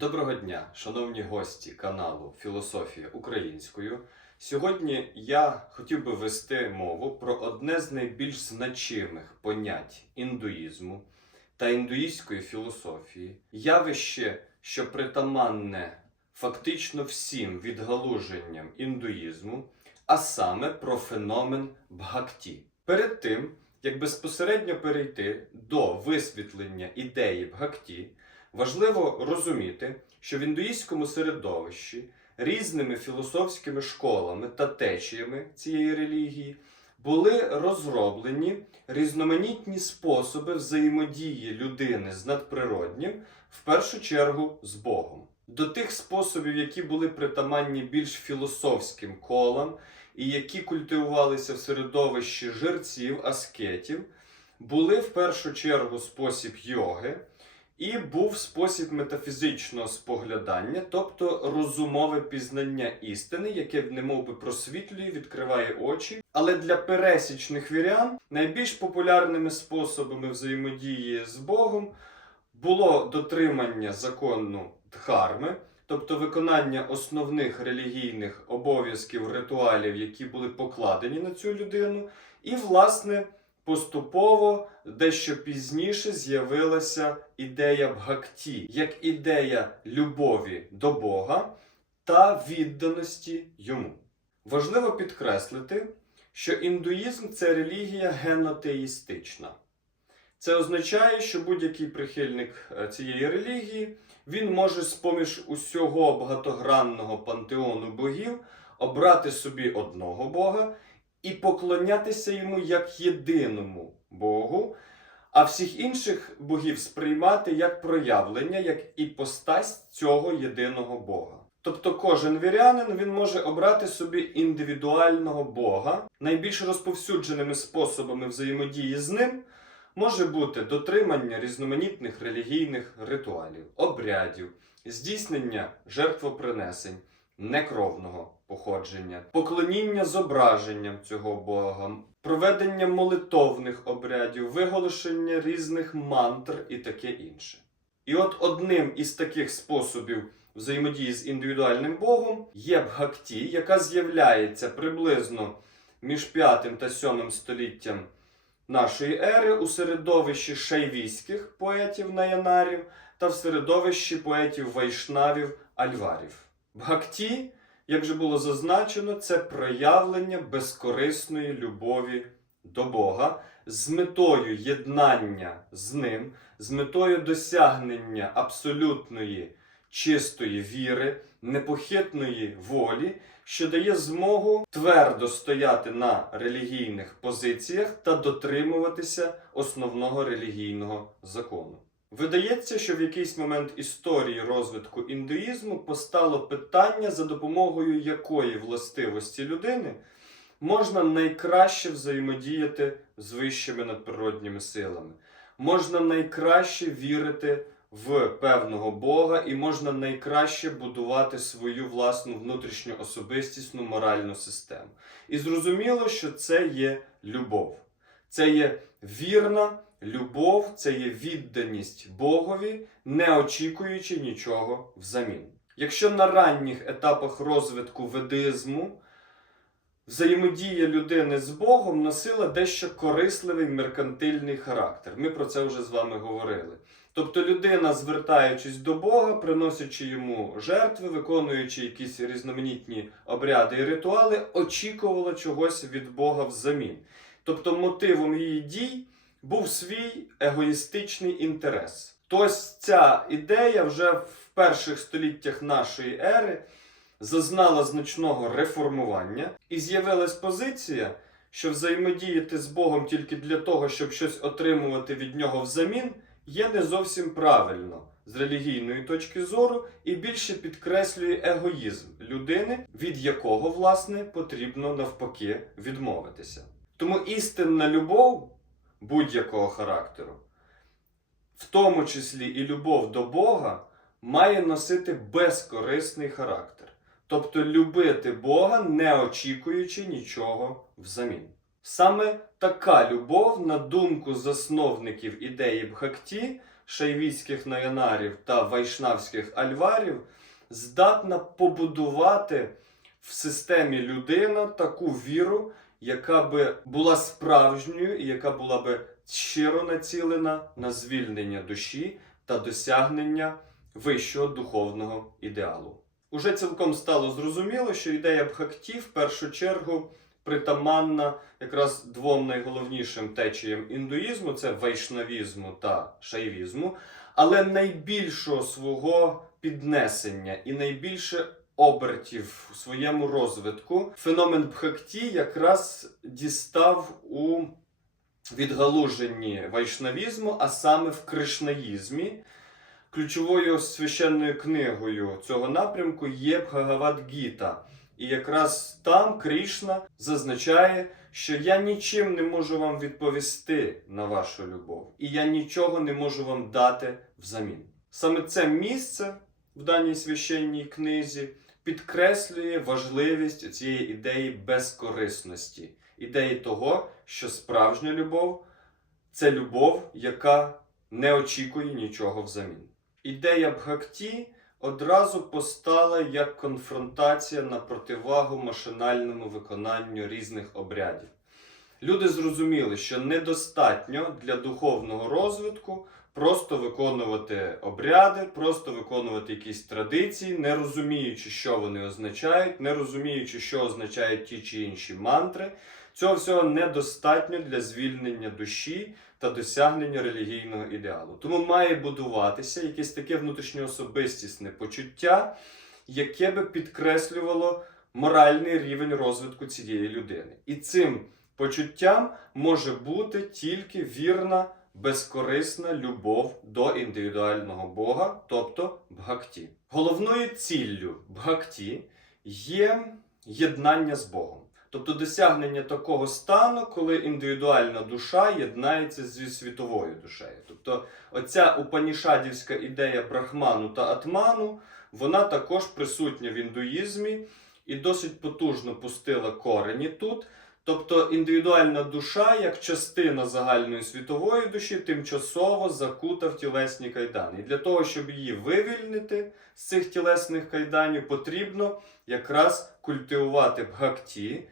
Доброго дня, шановні гості каналу Філософія українською. Сьогодні я хотів би вести мову про одне з найбільш значимих понять індуїзму та індуїстської філософії, явище, що притаманне фактично всім відгалуженням індуїзму, а саме про феномен бхакті. Перед тим, як безпосередньо перейти до висвітлення ідеї бхакті, Важливо розуміти, що в індуїстському середовищі різними філософськими школами та течіями цієї релігії були розроблені різноманітні способи взаємодії людини з надприроднім, в першу чергу з Богом. До тих способів, які були притаманні більш філософським колам і які культивувалися в середовищі жерців, аскетів, були в першу чергу спосіб йоги. І був спосіб метафізичного споглядання, тобто розумове пізнання істини, яке немов би просвітлює, відкриває очі. Але для пересічних вірян найбільш популярними способами взаємодії з Богом було дотримання закону дхарми, тобто виконання основних релігійних обов'язків ритуалів, які були покладені на цю людину, і, власне, поступово дещо пізніше з'явилася ідея бхакті, як ідея любові до Бога та відданості йому. Важливо підкреслити, що індуїзм це релігія генотеїстична. Це означає, що будь-який прихильник е, цієї релігії він може з-поміж усього багатогранного пантеону богів обрати собі одного Бога і поклонятися йому як єдиному Богу, а всіх інших богів сприймати як проявлення, як іпостась цього єдиного Бога. Тобто кожен вірянин він може обрати собі індивідуального Бога. Найбільш розповсюдженими способами взаємодії з ним може бути дотримання різноманітних релігійних ритуалів, обрядів, здійснення жертвопринесень, некровного походження, поклоніння зображенням цього Бога, проведення молитовних обрядів, виголошення різних мантр і таке інше. І от одним із таких способів взаємодії з індивідуальним Богом є бхакті, яка з'являється приблизно між 5 та 7 століттям нашої ери у середовищі шайвійських поетів наянарів та в середовищі поетів вайшнавів альварів. Бхакті, як вже було зазначено, це проявлення безкорисної любові до Бога з метою єднання з ним, з метою досягнення абсолютної чистої віри, непохитної волі, що дає змогу твердо стояти на релігійних позиціях та дотримуватися основного релігійного закону. Видається, що в якийсь момент історії розвитку індуїзму постало питання, за допомогою якої властивості людини можна найкраще взаємодіяти з вищими надприродніми силами, можна найкраще вірити в певного Бога і можна найкраще будувати свою власну внутрішню особистісну моральну систему. І зрозуміло, що це є любов. Це є вірна любов, це є відданість Богові, не очікуючи нічого взамін. Якщо на ранніх етапах розвитку ведизму взаємодія людини з Богом носила дещо корисливий меркантильний характер. Ми про це вже з вами говорили. Тобто людина, звертаючись до Бога, приносячи йому жертви, виконуючи якісь різноманітні обряди і ритуали, очікувала чогось від Бога взамін. Тобто мотивом її дій був свій егоїстичний інтерес. Тось ця ідея вже в перших століттях нашої ери зазнала значного реформування, і з'явилась позиція, що взаємодіяти з Богом тільки для того, щоб щось отримувати від нього взамін, є не зовсім правильно з релігійної точки зору і більше підкреслює егоїзм людини, від якого, власне, потрібно навпаки відмовитися. Тому істинна любов будь-якого характеру, в тому числі і любов до Бога, має носити безкорисний характер. Тобто любити Бога, не очікуючи нічого взамін. Саме така любов, на думку засновників ідеї Бхакті, шайвійських наянарів та вайшнавських альварів здатна побудувати в системі людина таку віру, яка би була справжньою і яка була би щиро націлена на звільнення душі та досягнення вищого духовного ідеалу. Уже цілком стало зрозуміло, що ідея Бхакті в першу чергу притаманна якраз двом найголовнішим течіям індуїзму це вайшнавізму та шайвізму, але найбільшого свого піднесення і найбільше обертів у своєму розвитку феномен Бхакті якраз дістав у відгалуженні вайшнавізму, а саме в кришнаїзмі. Ключовою священною книгою цього напрямку є Бхагавад-гіта. І якраз там Крішна зазначає, що я нічим не можу вам відповісти на вашу любов, і я нічого не можу вам дати взамін. Саме це місце в даній священній книзі підкреслює важливість цієї ідеї безкорисності, ідеї того, що справжня любов це любов, яка не очікує нічого взамін. Ідея Бхакті одразу постала як конфронтація на противагу машинальному виконанню різних обрядів. Люди зрозуміли, що недостатньо для духовного розвитку просто виконувати обряди, просто виконувати якісь традиції, не розуміючи, що вони означають, не розуміючи, що означають ті чи інші мантри. Цього всього недостатньо для звільнення душі та досягнення релігійного ідеалу. Тому має будуватися якесь таке внутрішньоособистісне почуття, яке би підкреслювало моральний рівень розвитку цієї людини. І цим почуттям може бути тільки вірна, безкорисна любов до індивідуального Бога, тобто бхакті. Головною ціллю бхакті є єднання з Богом. Тобто досягнення такого стану, коли індивідуальна душа єднається зі світовою душею. Тобто, оця упанішадівська ідея брахману та атману, вона також присутня в індуїзмі і досить потужно пустила корені тут. Тобто індивідуальна душа, як частина загальної світової душі, тимчасово закута в тілесні кайдани. І для того, щоб її вивільнити з цих тілесних кайданів, потрібно якраз культивувати бхакті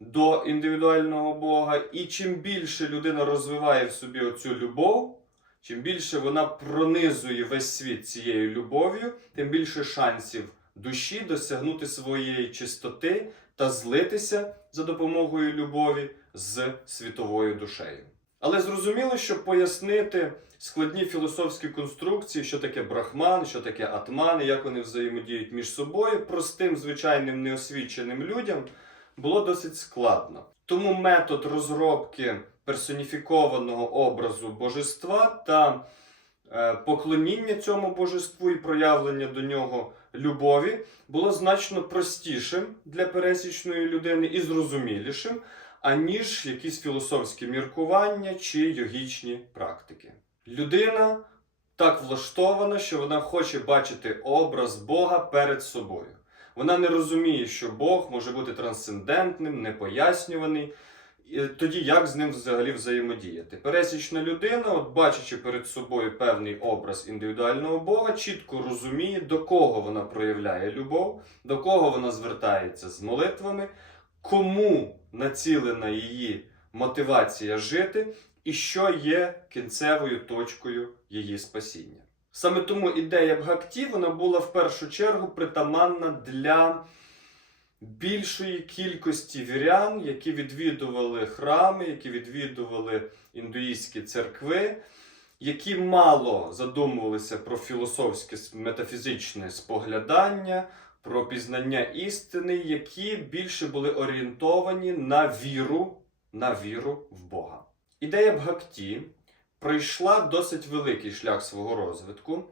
до індивідуального Бога. І чим більше людина розвиває в собі оцю любов, чим більше вона пронизує весь світ цією любов'ю, тим більше шансів душі досягнути своєї чистоти та злитися за допомогою любові з світовою душею. Але зрозуміло, щоб пояснити складні філософські конструкції, що таке брахман, що таке атман, як вони взаємодіють між собою, простим звичайним неосвіченим людям було досить складно. Тому метод розробки персоніфікованого образу божества та е, поклоніння цьому божеству і проявлення до нього любові було значно простішим для пересічної людини і зрозумілішим, аніж якісь філософські міркування чи йогічні практики. Людина так влаштована, що вона хоче бачити образ Бога перед собою. Вона не розуміє, що Бог може бути трансцендентним, непояснюваний. Тоді як з ним взагалі взаємодіяти? Пересічна людина, от бачачи перед собою певний образ індивідуального Бога, чітко розуміє, до кого вона проявляє любов, до кого вона звертається з молитвами, кому націлена її мотивація жити, і що є кінцевою точкою її спасіння. Саме тому ідея Бхакті вона була в першу чергу притаманна для більшої кількості вірян, які відвідували храми, які відвідували індуїстські церкви, які мало задумувалися про філософське метафізичне споглядання, про пізнання істини, які більше були орієнтовані на віру, на віру в Бога. Ідея Бхакті пройшла досить великий шлях свого розвитку.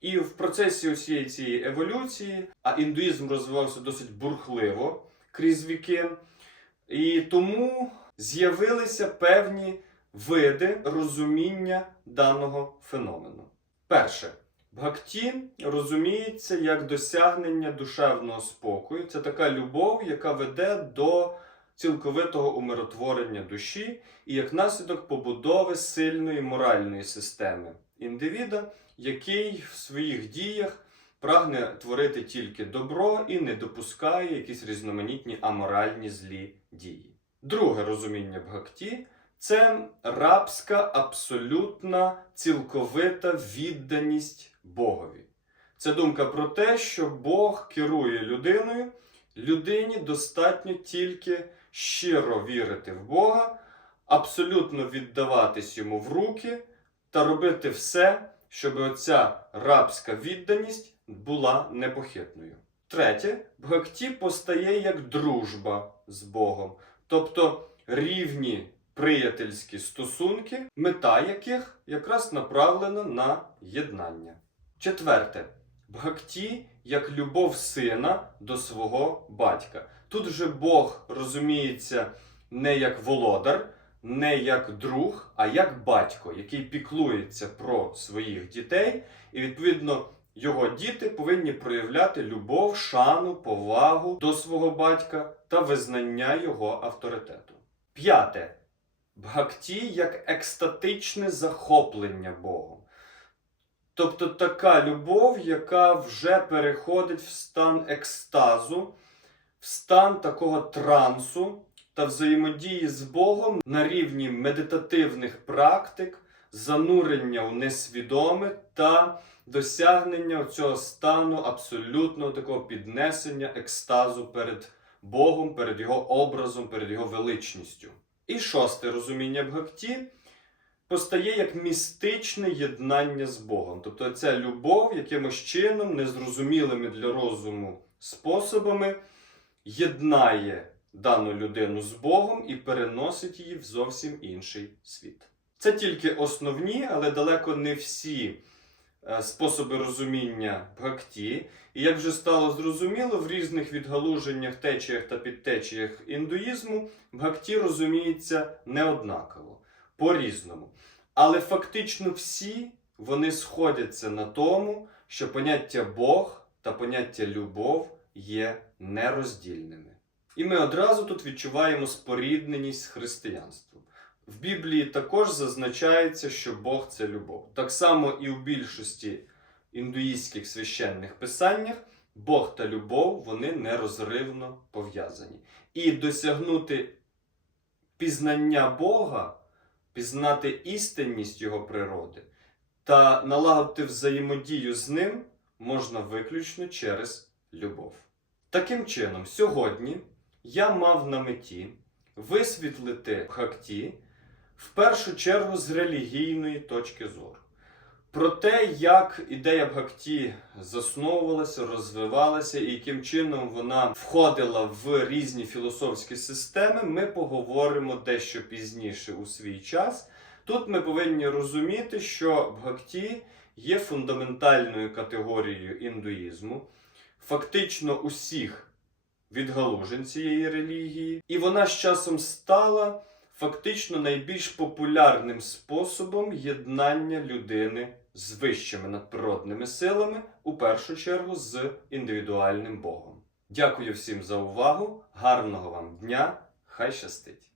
І в процесі усієї цієї еволюції, а індуїзм розвивався досить бурхливо крізь віки, і тому з'явилися певні види розуміння даного феномену. Перше, бхакті розуміється як досягнення душевного спокою. Це така любов, яка веде до цілковитого умиротворення душі і як наслідок побудови сильної моральної системи індивіда, який в своїх діях прагне творити тільки добро і не допускає якісь різноманітні аморальні злі дії. Друге розуміння бхакті це рабська, абсолютна, цілковита відданість Богові. Це думка про те, що Бог керує людиною, людині достатньо тільки щиро вірити в Бога, абсолютно віддаватись йому в руки та робити все, щоб оця рабська відданість була непохитною. Третє, бхакті постає як дружба з Богом, тобто рівні приятельські стосунки, мета яких якраз направлена на єднання. Четверте, бхакті як любов сина до свого батька. Тут же Бог розуміється не як володар, не як друг, а як батько, який піклується про своїх дітей, і відповідно його діти повинні проявляти любов, шану, повагу до свого батька та визнання його авторитету. П'яте. Бхакті як екстатичне захоплення Богом. Тобто така любов, яка вже переходить в стан екстазу, в стан такого трансу та взаємодії з Богом на рівні медитативних практик, занурення у несвідоме та досягнення цього стану абсолютного такого піднесення екстазу перед Богом, перед Його образом, перед Його величністю. І шосте розуміння Бхакті постає як містичне єднання з Богом. Тобто ця любов якимось чином, незрозумілими для розуму способами, єднає дану людину з Богом і переносить її в зовсім інший світ. Це тільки основні, але далеко не всі е, способи розуміння бхакті. І як вже стало зрозуміло, в різних відгалуженнях, течіях та підтечіях індуїзму бхакті розуміється неоднаково, по-різному. Але фактично всі вони сходяться на тому, що поняття Бог та поняття любов є нероздільними. І ми одразу тут відчуваємо спорідненість з християнством. В Біблії також зазначається, що Бог це любов. Так само і у більшості індуїстських священних писаннях Бог та любов вони нерозривно пов'язані. І досягнути пізнання Бога, пізнати істинність Його природи та налагодити взаємодію з ним можна виключно через любов. Таким чином, сьогодні я мав на меті висвітлити бхакті в першу чергу з релігійної точки зору. Про те, як ідея бхакті засновувалася, розвивалася і яким чином вона входила в різні філософські системи, ми поговоримо дещо пізніше у свій час. Тут ми повинні розуміти, що бхакті є фундаментальною категорією індуїзму, фактично усіх відгалужень цієї релігії, і вона з часом стала фактично найбільш популярним способом єднання людини з вищими надприродними силами, у першу чергу з індивідуальним Богом. Дякую всім за увагу, гарного вам дня, хай щастить!